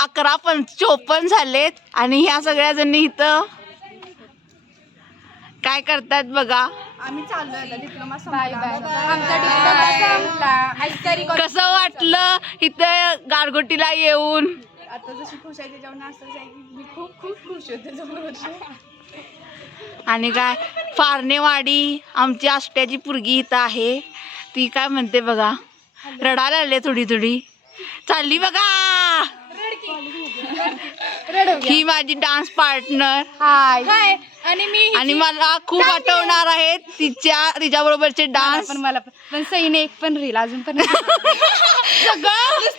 11:54 झालेत आणि ह्या सगळ्या जणी इथं काय करतात बघा. आम्ही चाललोय डिप्लोमा आमचा डिप्लोमा. कसं वाटलं इथं गारगोटीला येऊन? आता जशी खुश आहे त्याच्यावर असंच आहे की मी खूप खूप खुश होते त्याच्यावर. आणि काय फारणेवाडी आमची आष्ट्याची पोरगी इथं आहे. ती काय म्हणते बघा, रडायला आले थोडी थोडी चालली बघा. ही माझी डान्स पार्टनर हाय. आणि मला खूप आठवणार आहेत तिच्या बरोबरचे डान्स. मला पण सईने एक पण रील अजून पण सगळं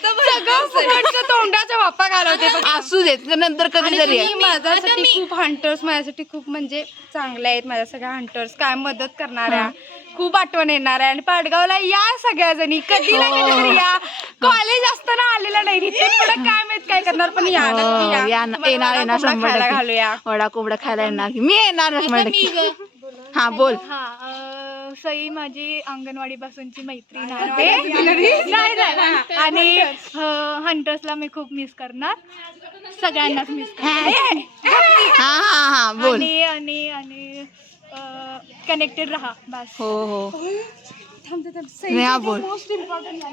तोंडाचा वापा घालवते. असू देत नंतर कधीतरी. माझ्यासाठी खूप हंटर्स, माझ्यासाठी खूप म्हणजे चांगले आहेत. माझ्या सगळ्या हंटर्स काय मदत करणाऱ्या, खूप आठवण येणार आहे. आणि पाडगावला या सगळ्या जणी कधी ना कधीतरी या. कॉलेज असताना आलेला नाही, इथून पुढे काय माहित काय करणार, पण या नक्की या. येणार 100% घालूया. वडा कोंबडा खायला येणार. मी येणार 100%. हा बोल. सई माझी अंगणवाडी पासूनची मैत्रीण आहे. आणि हंटर्सला मी खूप मिस करणार, सगळ्यांनाच मिस करणार. हा बोल. आणि कनेक्टेड राहा बस. हो स्नेहा बोल.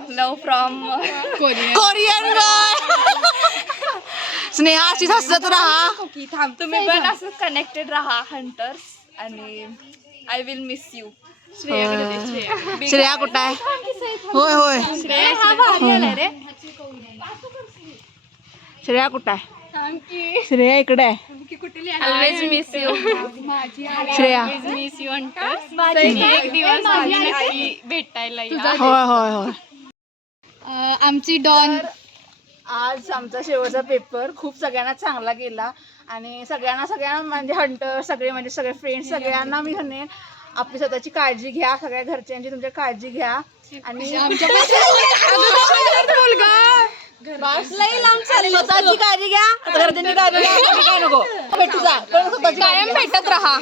लव फ्रॉम कोरियन गर्ल. स्नेहा अशीच हसत राहा. तुम्ही पण असं कनेक्टेड राहा हंटर्स. आणि I will miss you. Shreya कुठं आहे? होय श्रेया कुठं आहे? श्रेया इकडे आहे. Always miss you Shreya. Miss you hunters. एक दिवस भेटायला या. होय आमची डॉन. आज आमचा शेवटचा पेपर खूप सगळ्यांना चांगला गेला. आणि सगळ्यांना म्हणजे हंटर सगळे फ्रेंड्स सगळ्यांना मी म्हणेन आपली स्वतःची काळजी घ्या, सगळ्या घरच्यांची तुमच्या काळजी घ्या. आणि स्वतःची काळजी घ्या, घरच्यांची काळजी घ्या. काय नको भेटू जा, पण स्वतःची कायम भेटत राहा.